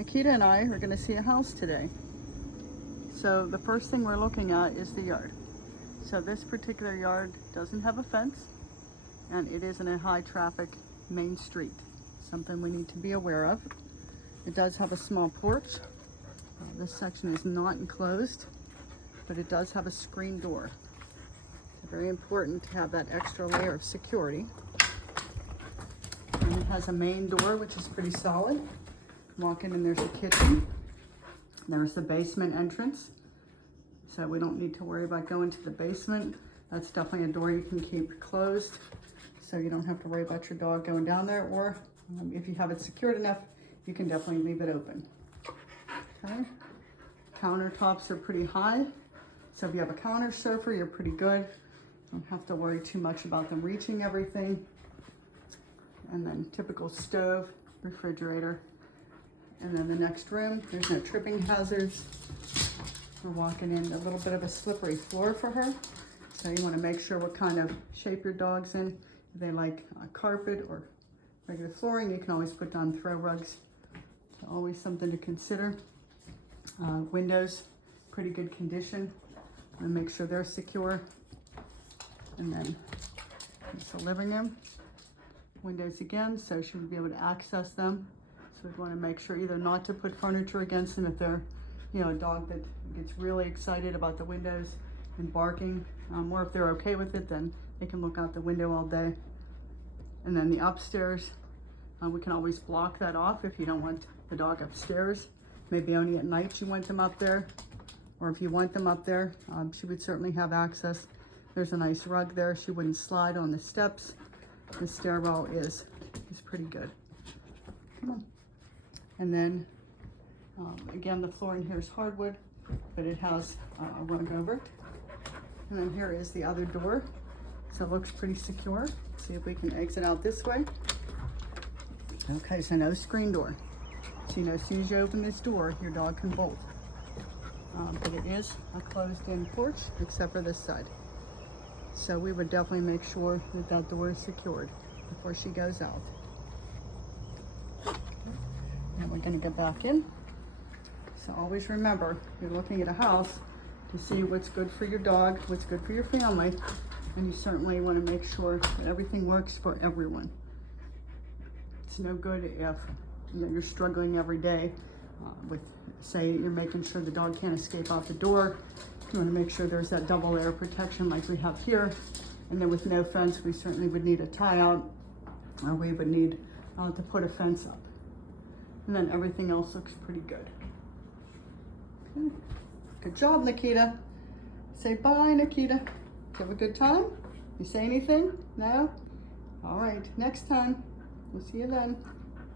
Nikita and I are going to see a house today. So the first thing we're looking at is the yard. So this particular yard doesn't have a fence, and it is in a high traffic main street. Something we need to be aware of. It does have a small porch. This section is not enclosed, but it does have a screen door. It's very important to have that extra layer of security. And it has a main door, which is pretty solid. Walk in and there's a kitchen. There's the basement entrance. So we don't need to worry about going to the basement. That's definitely a door you can keep closed, so you don't have to worry about your dog going down there, or if you have it secured enough, you can definitely leave it open. Okay. Countertops are pretty high, so if you have a counter surfer, you're pretty good. Don't have to worry too much about them reaching everything. And then typical stove, refrigerator. And then the next room, there's no tripping hazards. We're walking in a little bit of a slippery floor for her. So you want to make sure what kind of shape your dog's in. If they like carpet or regular flooring, you can always put down throw rugs. So always something to consider. Windows, pretty good condition. And make sure they're secure. And then it's the living room. Windows again, so she would be able to access them. So we'd want to make sure either not to put furniture against them if they're, a dog that gets really excited about the windows and barking, or if they're okay with it, then they can look out the window all day. And then the upstairs, we can always block that off if you don't want the dog upstairs. Maybe only at night you want them up there, or if you want them up there, she would certainly have access. There's a nice rug there. She wouldn't slide on the steps. The stairwell is pretty good. Come on. And then, again, the flooring here is hardwood, but it has a rug over it. And then here is the other door. So it looks pretty secure. Let's see if we can exit out this way. Okay, so no screen door. So as soon as you open this door, your dog can bolt. But it is a closed-in porch, except for this side. So we would definitely make sure that that door is secured before she goes out. And we're going to get back in. So always remember, you're looking at a house to see what's good for your dog, what's good for your family, and you certainly want to make sure that everything works for everyone. It's no good if you're struggling every day with, say, you're making sure the dog can't escape out the door. You want to make sure there's that double layer protection like we have here. And then with no fence, we certainly would need a tie out, or we would need to put a fence up. And then everything else looks pretty good. Okay. Good job, Nikita. Say bye, Nikita. Did you have a good time? You say anything? No? All right, next time. We'll see you then.